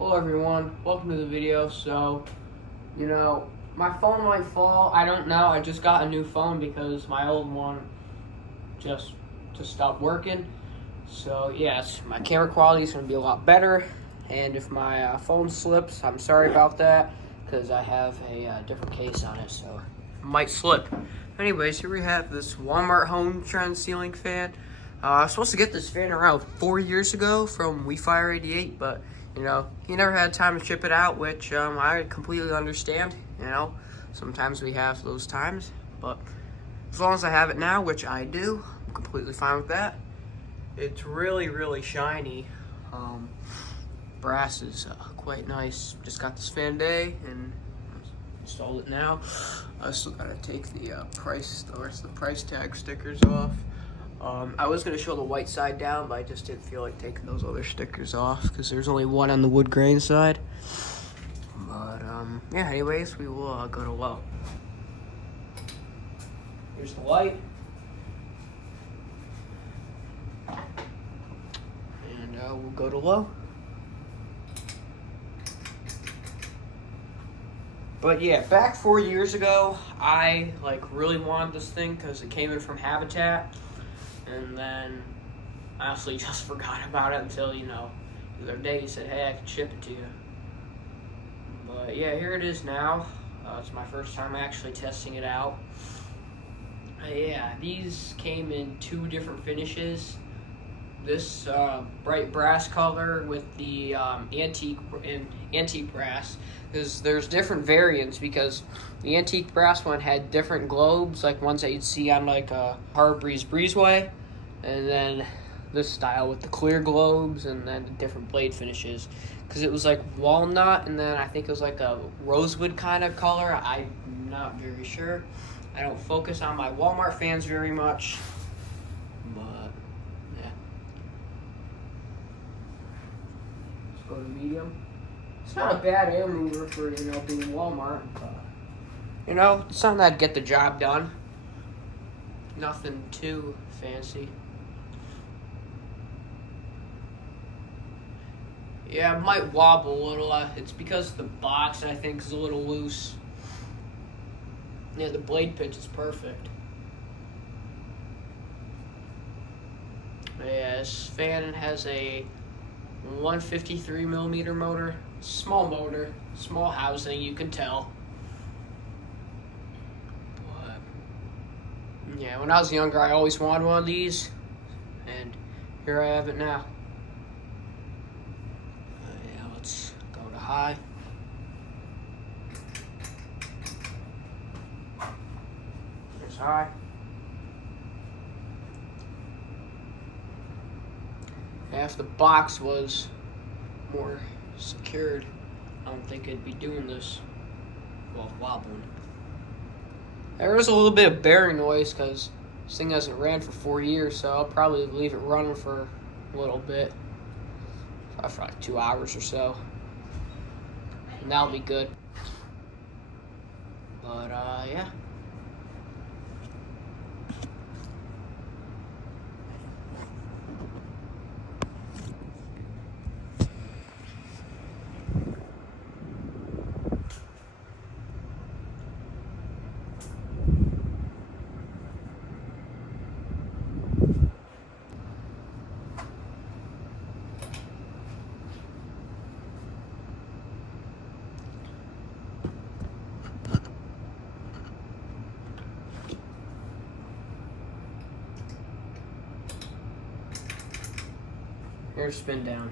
Hello everyone, welcome to the video. So, my phone might fall. I don't know. I just got a new phone because my old one just stopped working. So yes, my camera quality is going to be a lot better. And if my phone slips, I'm sorry about that because I have a different case on it, so it might slip. Anyways, here we have this Walmart Hometrends Ceiling Fan. I was supposed to get this fan around 4 years ago from WeFire 88, but he never had time to ship it out, which I completely understand. Sometimes we have those times, but as long as I have it now, which I do, I'm completely fine with that. It's really, really shiny. Brass is quite nice. Just got this fan today and installed it now. I still gotta take the price tag stickers off. I was going to show the white side down, but I just didn't feel like taking those other stickers off because there's only one on the wood grain side. But, yeah, anyways, we will go to low. Here's the light. And we'll go to low. But yeah, back 4 years ago, I really wanted this thing because it came in from Habitat. And then I honestly just forgot about it until, the other day he said, hey, I can ship it to you. But yeah, here it is now. It's my first time actually testing it out. Yeah, these came in 2 different finishes. This bright brass color with the antique brass. Because there's different variants, because the antique brass one had different globes, like ones that you'd see on a Harbor Breezeway. And then this style with the clear globes and then the different blade finishes. Because it was walnut and then I think it was a rosewood kind of color. I'm not very sure. I don't focus on my Walmart fans very much. But, yeah. Let's go to medium. It's not a bad air mover for, being Walmart. But, it's something that'd get the job done. Nothing too fancy. Yeah, it might wobble a little. It's because the box, I think, is a little loose. Yeah, the blade pitch is perfect. Yeah, this fan has a 153 millimeter motor. Motor, small housing, you can tell. But, yeah, when I was younger, I always wanted one of these. And here I have it now. Let's go to high. There's high. If the box was more secured, I don't think it'd be doing this. Well, wobbling. There is a little bit of bearing noise because this thing hasn't ran for 4 years, so I'll probably leave it running for a little bit. For 2 hours or so. And that'll be good. But, yeah. Here's spin down.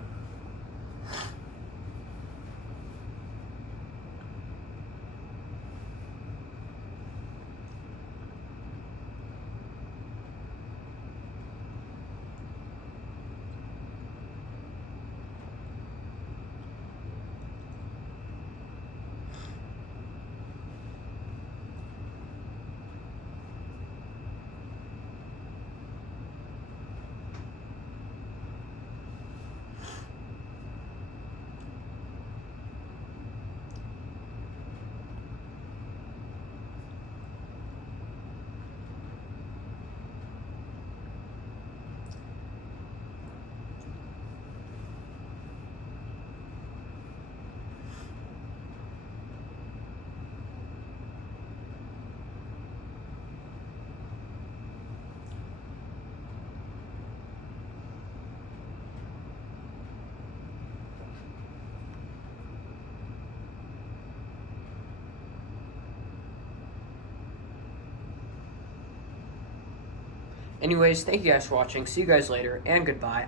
Anyways, thank you guys for watching. See you guys later, and goodbye.